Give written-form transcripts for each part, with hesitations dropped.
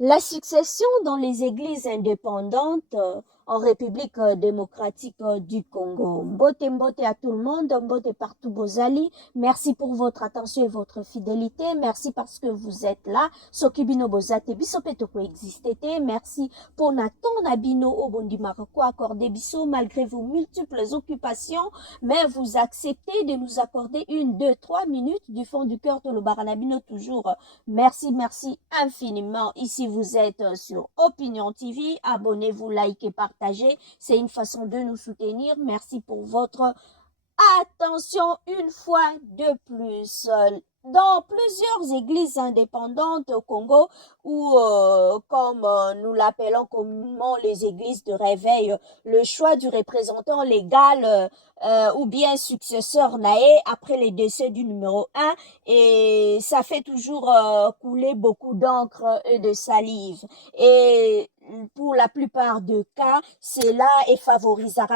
La succession dans les églises indépendantes en République démocratique du Congo. Mbote mbote à tout le monde, mbote partout Bozali. Merci pour votre attention et votre fidélité. Merci parce que vous êtes là. Sokibino Bozate biso petoko existete. Merci pour Nathan Nabino Obondi Maroko accordé biso malgré vos multiples occupations. Mais vous acceptez de nous accorder 1, 2, 3 minutes du fond du cœur de l'Obaranabino toujours. Merci, merci infiniment. Ici, vous êtes sur Opinion TV. Abonnez-vous, likez, partagez. C'est une façon de nous soutenir. Merci pour votre attention une fois de plus. Dans plusieurs églises indépendantes au Congo, ou comme nous l'appelons communément les églises de réveil, le choix du représentant légal ou bien successeur naé après les décès du numéro un, et ça fait toujours couler beaucoup d'encre et de salive. Et pour la plupart des cas, cela favorisera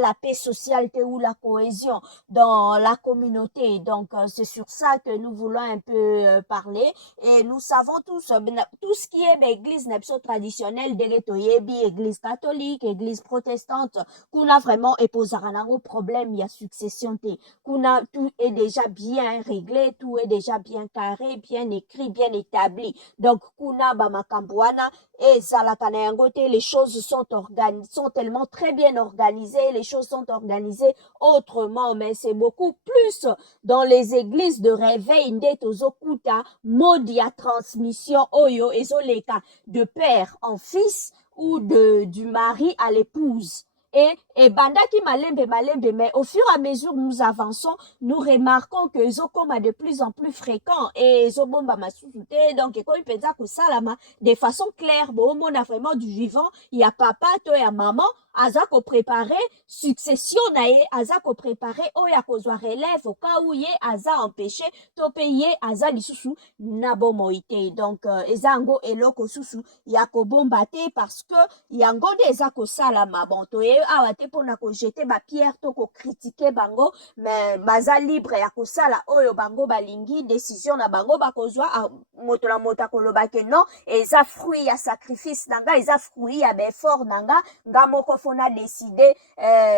la paix sociale ou la cohésion dans la communauté. Donc, c'est sur ça que nous voulons un peu parler. Et nous savons tous, tout ce qui est église traditionnelle, église catholique, église protestante, qu'on a vraiment éposé un problème, il y a succession. Qu'on a, tout est déjà bien réglé, tout est déjà bien carré, bien écrit, bien établi. Donc, qu'on a makambuana et les choses sont tellement très bien organisées, les choses sont organisées autrement, mais c'est beaucoup plus dans les églises de réveil ndetozokuta mode ya transmission oyo ezoleka de père en fils ou du mari à l'épouse. Et bandaki malembe, mais au fur et à mesure nous avançons, nous remarquons que Zokom est de plus en plus fréquent et Zobomba Masouté, donc quand il peut dire que ça de façon claire, bon, on a vraiment du vivant, il y a papa, toi et maman, azako préparé, succession nae, azako préparé, oya kozwa relève, au cas où yé, aza empêché, to payé, aza lisusu, nabo moite. Donc, ezango eloko susu, yako bombate parce que yango de ezako salama, bon, toye, awate pona ko jeter ba pierre, to ko critiquer bango, mais baza libre ya kosala oyo bango balingi décision na bango bakozwa moto na moto akoloba ke non eza fruit ya sacrifice nanga eza fruit ya befort nanga nga moko fona décider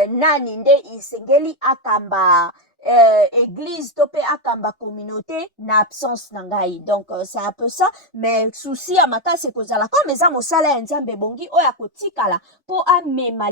nani nde isengeli akamba église to pe akamba communauté na absence nangai. Donc c'est un peu ça, mais souci à mata c'est kozala comme eza mosala ya nzambe bongi oya kotikala po amema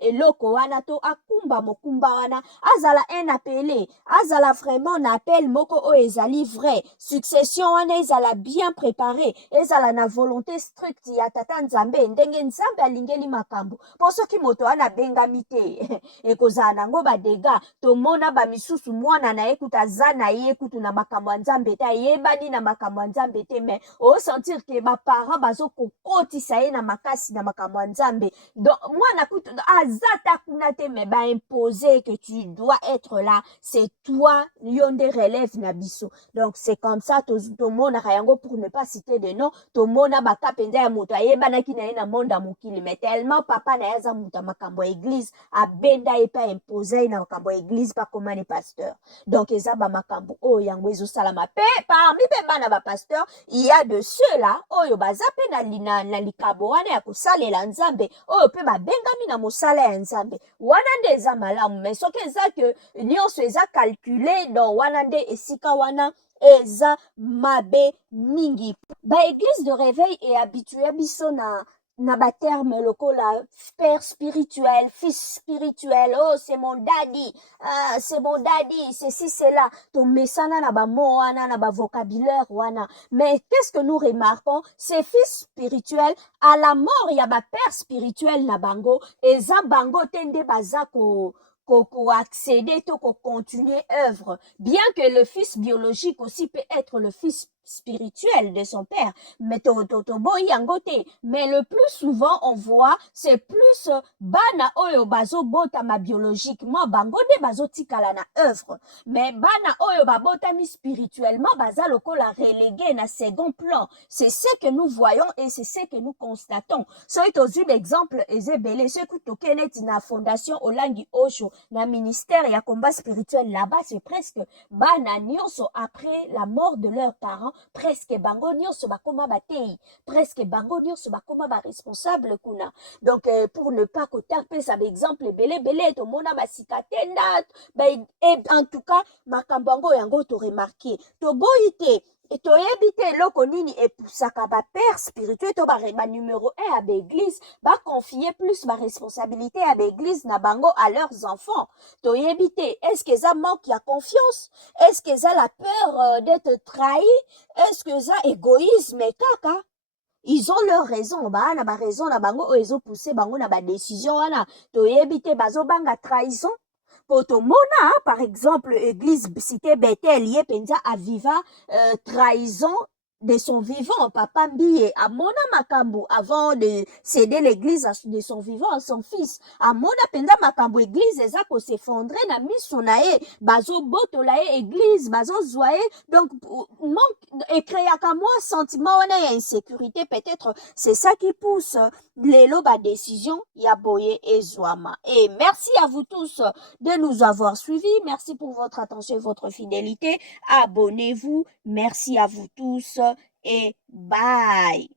eloko wana to akumba mokumba wana azala un appelé, azala vraiment un appel moko o ezali vrai, succession wana ezala bien préparé, ezala na volonté stricte ya tata nzambe ndenge nzambe alingeli makambo po soki moto wana bengami te ekozala nango badega tomona bamisusu mwana na ye kuta aza na ye kutu na makambo ya nzambe te ayebani na makambo ya nzambe te mais osentir ke baparent bazokokotisa ye na makasi na makambo ya nzambe donc mwana kutu aza ta kuna te mais baimposer que tu dois être là, c'est toi yonde relève na biso. Donc c'est comme ça tomonaka yango pour ne pas citer de nom, tomona baka penza ya moto ayebanaki na ye na monde ya mokili mais tellement papa na ye aza moto ya makambo ya église abenda ye pa imposer ye na makambo ya église pa koma ne pasteur. Donc eza ba makambo oyo yango ezosalama pe parmi pe bana ba pasteur il y a de ceux-là oyo baza pe na likabo wana ya kosalela nzambe oyo pe babengami na mosala ya nzambe wana nde eza malamu mais soki eza ke nyonso eza calculé donc wana nde esika wana eza mabe mingi. Église de réveil est habitué biso na baterme lokola père spirituel, fils spirituel, oh c'est mon daddy, c'est mon daddy, ceci, cela, tomesana na ba mo wana, na ba vocabulaire wana. Mais qu'est-ce que nous remarquons? Ces fils spirituels, à la mort, il y a ba père spirituel na bango, eza bango tende bazako accéder, to continuer œuvre. Bien que le fils biologique aussi peut être le fils spirituel de son père, mais mais le plus souvent on voit c'est plus bana oyo bazo botama biologiquement bango de bazo tikala na œuvre, mais bana oyo babotami spirituellement baza lokola relégué na second plan. C'est ce que nous voyons et c'est ce que nous constatons. Soki tozwi l'exemple ezebele soki tokeneti na fondation Olangi Osho na ministère ya combat spirituel là-bas, c'est presque bana nyonso après la mort de leurs parents presque bango nyonso bakoma batei, presque bango nyonso bakoma ba responsable kuna. Donc pour ne pas kotapesa ba exemple belé tomona basika tenda, en tout cas makambo yango to remarquer to boyite et toyebi te eloko nini epusaka bapère spirituel to numéro 1 à l'église confier plus ma responsabilité à l'église na bango à leurs enfants. Toyebi te est-ce que ça manque la confiance? Est-ce que ça la peur d'être trahi? Est-ce que ça égoïsme kaka? Ils ont leur raison, na ba raison na bango ils ont poussé bango na ba décision wana. Toyebi te bazo banga trahison. Potomona, par exemple, église cité Bethel, yé penza à viva trahison de son vivant, papa Mbiye, à Mona Makambu, avant de céder l'église de son vivant à son fils. À Mona Penda Makambu, église, ezako s'effondrer, na misonae, bazo botolae, église, bazo zoae, donc, manque, et créer à moi, sentiment, on a insécurité, peut-être, c'est ça qui pousse les lobes décision, Yaboye et Zouama. Et merci à vous tous de nous avoir suivis. Merci pour votre attention et votre fidélité. Abonnez-vous. Merci à vous tous et bye.